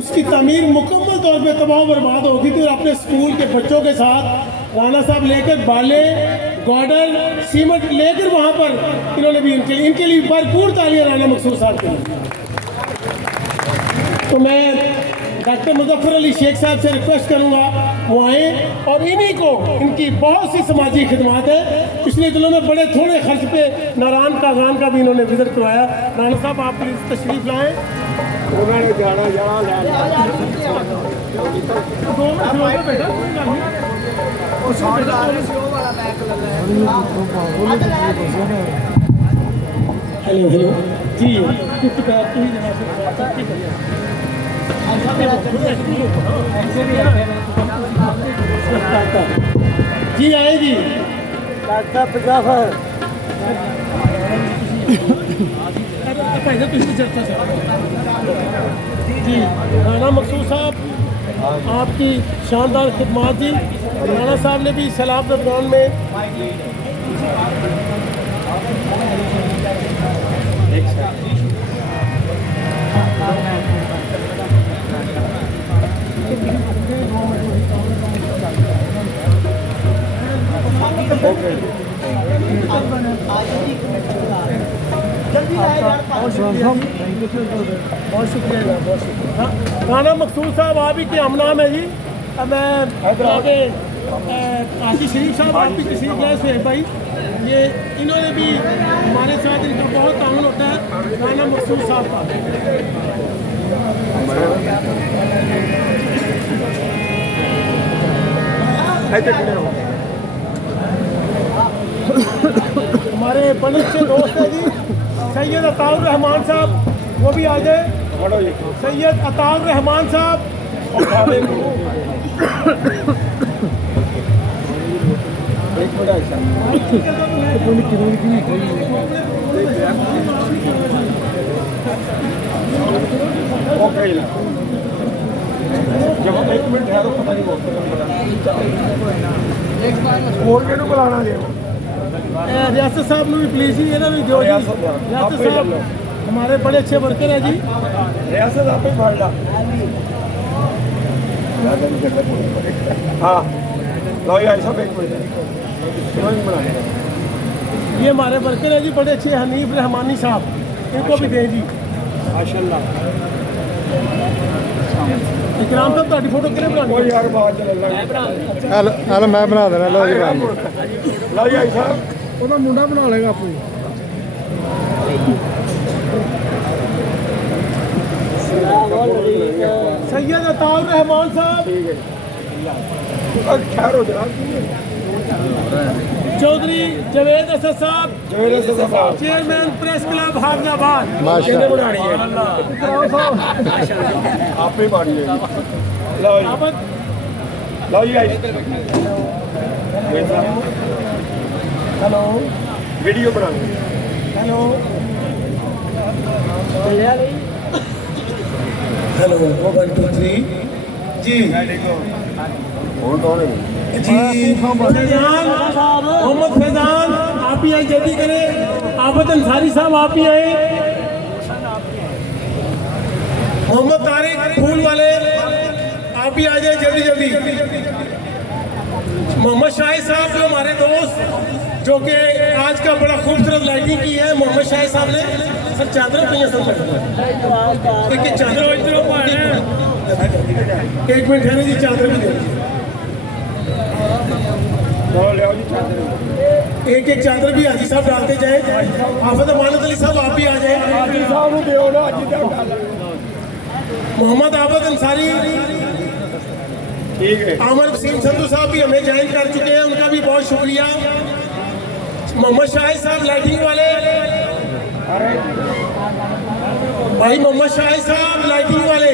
उसकी तमीर मुकम्मल तौर पे तबाह बर्बाद हो गई थी। और अपने स्कूल के बच्चों के साथ राणा साहब लेकर बाले गॉर्डन सीमेंट लेकर वहाँ पर इन्होंने भी इनके लिए भरपूर तालियां राणा मकसूद साहब के लिए। तो मैं डॉक्टर मुजफ्फर अली शेख साहब से रिक्वेस्ट करूंगा वो आए और इन्हीं को इनकी बहुत सी समाजी खिदमात है। पिछले दिनों में बड़े थोड़े खर्च पे नारायण कागान का भी इन्होंने विजिट करवाया। राणा साहब आप प्लीज तशरीफ लाएं। हेलो हेलो जी जी आए जी जी राणा मकसूद साहब आपकी शानदार खिदमत थी। राणा साहब ने भी सैलाब दौरान में बहुत शुक्रिया बहुत शुक्रिया। राणा मकसूद साहब आप ही के हम नाम है जी। मैं आगे आशीष शरीफ साहब आप भी तशरीफ लाए सुहेब भाई। ये इन्होंने भी हमारे साथ इनका बहुत ताउन होता है राणा मकसूद साहब का। हमारे बड़े अच्छे दोस्त हैं जी सैयद अताउर रहमान साहब, वो भी आ जाए। सैयद अताउर रहमान साहब जब हम 1 मिनट है तो पता नहीं बुलाना रियासत साहब ने भी प्लीज ही भी दो। रियासत साहब हमारे बड़े अच्छे वर्कर हैं जी। रियासत आप ही पढ़ ला। हाँ लो यार सब 1 मिनट। ये हमारे वर्कर हैं जी बड़े अच्छे हनीफ रहमानी साहब, इनको भी दें जी माशाल्लाह। इकराम साहब ਤੁਹਾਡੀ फोटो किने बनानी? ओ यार बात चल मैं बना देना। लो जी लो जी भाई साहब ਉਹਦਾ ਮੁੰਡਾ ਬਣਾ ਲੇਗਾ ਆਪਣੀ। सैयद अताउर रहमान साहब चौधरी जावेद असद साहब चेयरमैन प्रेस क्लब हाफिजाबाद। आप ही बाड़ी लो जी हेलो वीडियो बना हेलो हेलो 1 2 3 जी जी मोहम्मद फैजान आप ही आए जल्दी करें। आफत अंसारी साहब आप ही आए। मोहम्मद तारिक फूल वाले आप ही आ जाए जल्दी जल्दी। मोहम्मद शाहिद साहब जो हमारे दोस्त जो कि आज का बड़ा खूबसूरत लाइटिंग की है मोहम्मद शाहिद साहब ने। सर चादर पे सब चादर 1 मिनट है जी चादर भी दे एक चादर भी हाजी साहब डालते जाए। आफत अमानत अली साहब आप भी आ जाए। मोहम्मद आफत अंसारी ठीक है। आमर वसीम संधू साहब भी हमें ज्वाइन कर चुके हैं, उनका भी बहुत शुक्रिया। मोहम्मद शाहिद साहब लाइटिंग वाले भाई मोहम्मद शाहिद साहब लाइटिंग वाले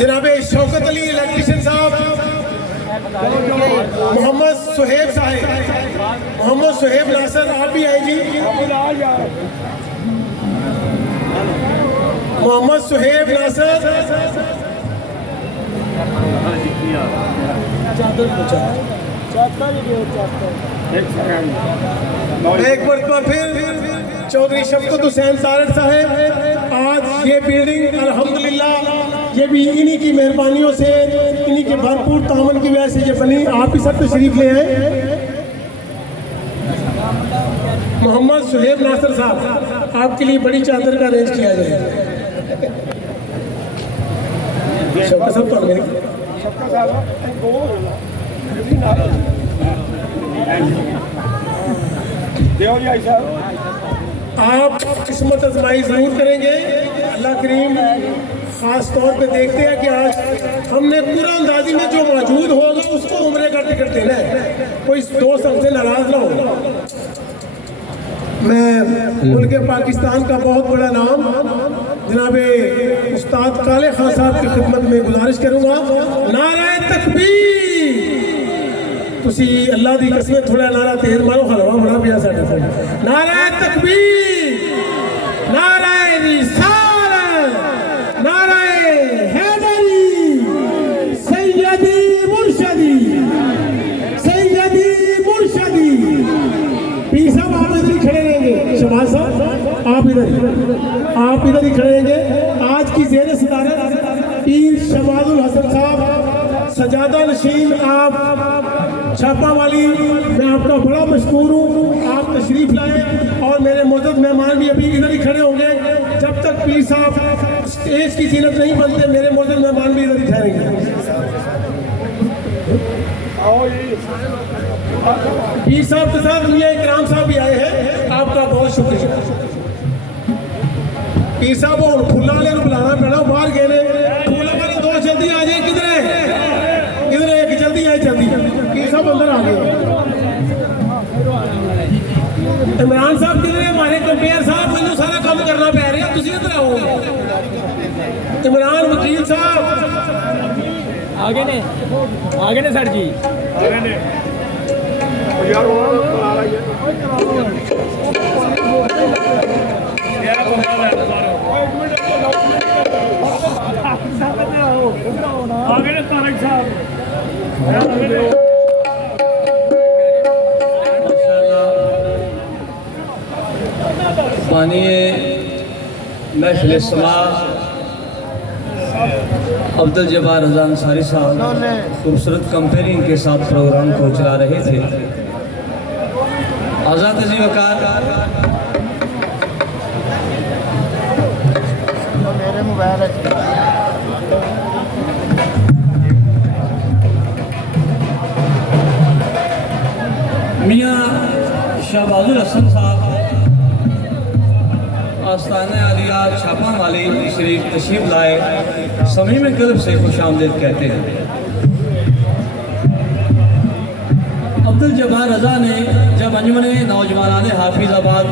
जनाब शौकत अली इलेक्ट्रिशियन साहब, मोहम्मद सुहेब साहब, मोहम्मद सुहेब नासर आप भी आए जी। मोहम्मद सुहेब नासर चादर एक मरतबा फिर चौधरी शफकत हुसैन सारड़ साहब, आज ये बिल्डिंग अल्हम्दुलिल्लाह ये भी इन्हीं की मेहरबानियों से, इन्हीं के भरपूर तामन की वजह से ये बनी। आप ही सब तशरीफ ले आए। मोहम्मद सुहेब नासिर साहब, आपके लिए बड़ी चादर का अरेंज किया जाए। शफकत साहब तो आप किस्मत आजमाई ज़रूर करेंगे। अल्लाह करीम ख़ास तौर पे देखते हैं कि आज हमने पूरा अंदाजी में जो मौजूद होगा उसको उम्रे का टिकट देना है। कोई दोस्त हमसे नाराज़ ना हो। मैं मुल्क पाकिस्तान का बहुत बड़ा नाम जनाबे उस्ताद काले खान साहब की खिदमत में गुजारिश करूँगा, नारे तकबीर। तुसी अल्लाह दी कसम थोड़ा नारा तेज मारो, हलवा बड़ा पिया साडे कोल। नारे तकबीर, नारे रिसालत, नारे हैदरी, सैयदी मुर्शदी, सैयदी मुर्शदी। पीर साहब आप इधर ही खड़े रहेंगे, शबाज साहब आप इधर ही खड़े रहेंगे। आज की ज़ेर सदारत पीर शबाजुल हसन साहब सजादा नशीन, आप छापा वाली, मैं आपका बड़ा मशहूर हूँ। आप तशरीफ़ लाए और मेरे मौजूद मेहमान भी अभी इधर ही खड़े होंगे। जब तक पीर साहब स्टेज की जीनत नहीं बनते, मेरे मौजूद मेहमान भी इधर ही ठहरेंगे। पीर साहब के साथ मियां इकराम साहब भी आए हैं, आपका बहुत शुक्रिया। पीर साहब और फुल्ला वाले बुलाना पैना, बाहर गए फूलों वाले दो जल्दी आ जाए। किधर है, किधर है, जल्दी आए जल्दी। पीर साहब अंदर आ गए। इमरान साहब किधर है, हमारे कंपेयर साहब, मैंने सारा काम करना पै रहा, तुम इधर आओ। इमरान वकील साहब आगे ने सर जी आगे ने तारक साहब। माननीय महफिल समा अब्दुल जब्बार रज़ा अंसारी साहब खूबसूरत कंपेयरिंग के साथ प्रोग्राम को चला रहे थे। आज़ाद जी वकार मेरे मोबाइल मियाँ शहबाजुल हसन साहब आस्ताना आलिया छापा वाली शरीफ तशरीफ लाए, समीम कल्ब से खुशामदीद कहते हैं। अब्दुल जब्बार रज़ा ने जब अंजुमन नौजवान हाफिज़ाबाद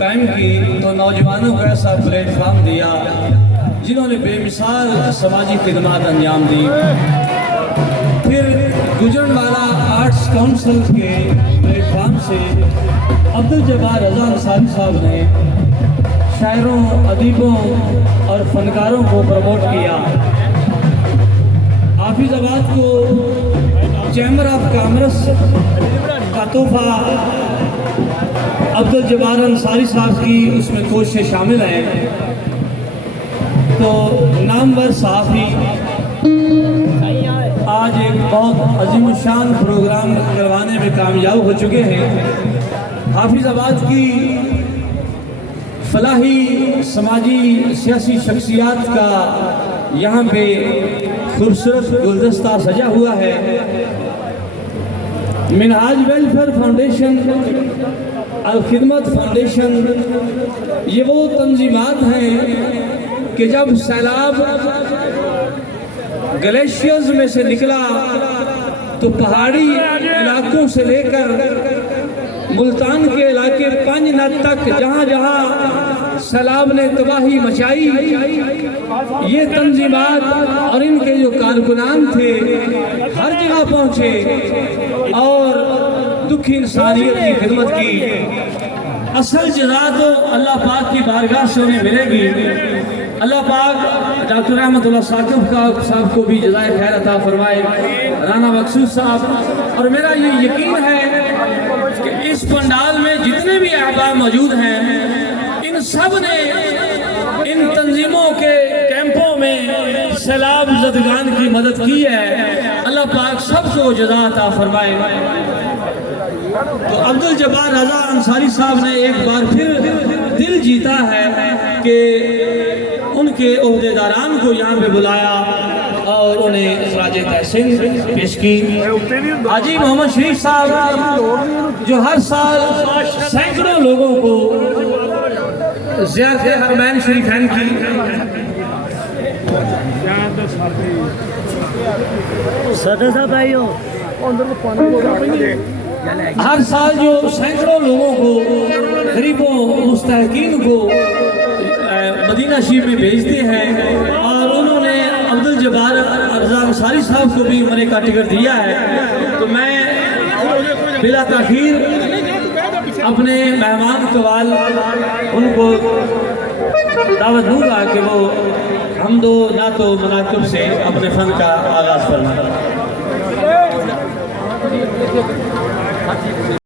कायम की तो नौजवानों को ऐसा प्लेटफार्म दिया जिन्होंने बेमिसाल समाजी खिदमत अंजाम दी। फिर गुजरनवाला आर्ट्स काउंसिल के प्लेटफार्म से अब्दुल जब्बार रज़ा अंसारी साहब ने शायरों, अदीबों और फनकारों को प्रमोट किया। हाफिज़ाबाद को चैम्बर ऑफ कॉमर्स का तोहफा अब्दुल जब्बार अंसारी साहब की उसमें कोशिशें शामिल हैं। तो नामवर सहाफ़ी आज एक बहुत अजीमुशान प्रोग्राम करवाने में कामयाब हो चुके हैं। हाफिज़ाबाद की फलाही समाजी सियासी शख्सियात का यहाँ पे खूबसूरत गुलदस्ता सजा हुआ है। मिनहाज वेलफेयर फाउंडेशन, अल खिदमत फाउंडेशन, ये वो तंजीमात हैं कि जब सैलाब ग्लेशियर्स में से निकला तो पहाड़ी इलाकों से लेकर मुल्तान के इलाके पंजनद तक जहाँ जहाँ सैलाब ने तबाही मचाई, ये तंजीमात और इनके जो कारकुनान थे हर जगह पहुँचे और दुखी इंसानियत की खिदमत की। असल जज़ा तो अल्लाह पाक की बारगाह से उन्हें मिलेगी। अल्लाह पाक डॉक्टर रहमतुल्लाह साहब को भी जज़ाए खैर अता फरमाए, राना मकसूद साहब। और मेरा ये यकीन है पंडाल में जितने भी अहबाब मौजूद हैं, इन सब ने इन तंजीमों के कैंपों में सैलाब ज़दगान की मदद की है। अल्लाह पाक सबको जज़ा अता फरमाए। तो अब्दुल जब्बार रज़ा अंसारी साहब ने एक बार फिर दिल जीता है कि उनके ओहदेदारान को यहाँ पे बुलाया और उन्हें खराज तहसीन पेश की। हाजी मोहम्मद शरीफ साहब जो हर साल सैकड़ों लोगों को ज़ियारत हरमैन शरीफैन की हर साल जो सैकड़ों लोगों को गरीबों मुस्तहकीन को मदीना शरीफ में भेजते हैं और उन्होंने अब्दुल जब्बार रज़ा अंसारी साहब को भी उम्रे का टिकट दिया है। तो मैं बिला ताखीर अपने मेहमान कवाल उनको दावत दूंगा कि वो हमदो नातो मनाकिब से अपने फ़न का आगाज़ फरमाएं।